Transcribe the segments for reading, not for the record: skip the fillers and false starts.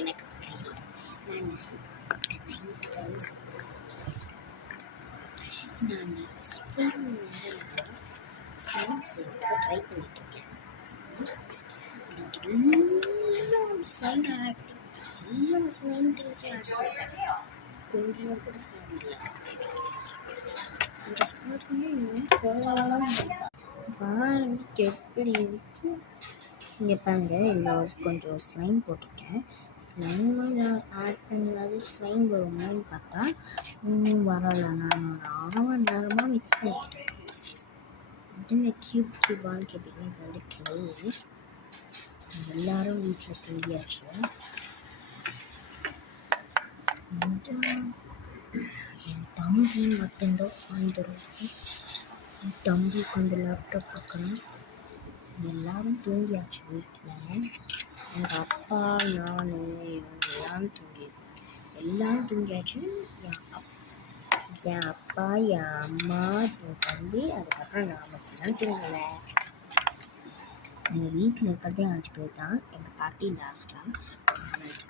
எனக்கு புரியல. நான் ட்ரை பண்ணிட்டுருக்கேன். ஸ்லைம் ஆக்டிங் எல்லாம் ஸ்லைம் திங்ஸும் ஆட் பண்ணிட்டேன். கொஞ்சம் கூட ஸ்லைம் இல்லை. பாருங்க எப்படி இருக்கு. இங்கே பாருங்க, இதில் கொஞ்சம் ஸ்லைம் போட்டிருக்கேன். ஸ்லைம் ஆட் பண்ணாது ஸ்லைம் வருமானு பார்த்தா இன்னும் வரலை. நான் ஒரு 1/2 மணி நேரமாக மிக்ஸ் பண்ணிட்டேன். இதுன்னு கியூபான்னு கேட்பீங்க. இது வந்து கிளே. எல்லாரும் வீட்டில் கிளேயாச்சு. என் தம்பி மட்டும்தான் வந்துடும். என் தம்பி கொஞ்சம் லேப்டாப் பார்க்குறேன். எல்லாரும் தூங்கியாச்சு வீட்டில். எங்கள் அப்பா, நான், எல்லாரும் தூங்கியாச்சு. என் அப்பா, என் அம்மா, என் தம்பி, அதுக்கப்புறம் நான் மட்டும்தான் தூங்கலை. எங்கள் வீட்டில் இருக்கிறதே 5 பேர் தான். எங்கள் பாட்டி லாஸ்ட்டாக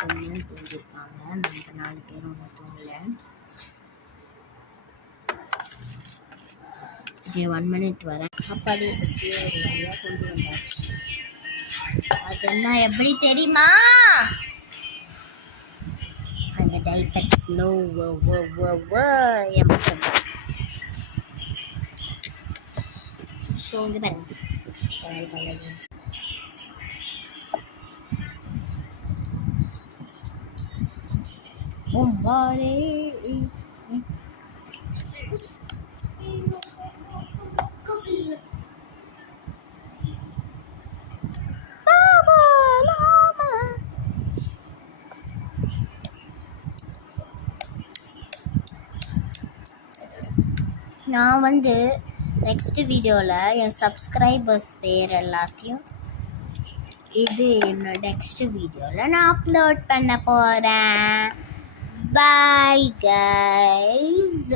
தூங்கியிருக்காங்க. நம்ம 4 பேர் ஒன்றும் தூங்கலை. 1 minute வரேன். சாப்பாடு பற்றிய ஒரு வழியாக கொண்டு வந்தாச்சு. அதெல்லாம் எப்படி தெரியுமா? அந்த டைப்பர் ஸ்லோ ஸோ வந்து பாருங்க. நான் வந்து நெக்ஸ்ட் வீடியோவில் என் சப்ஸ்கிரைபர்ஸ் பேர் எல்லாத்தையும் என்னோட நெக்ஸ்ட் வீடியோவில் நான் அப்லோட் பண்ண போகிறேன். Bye guys.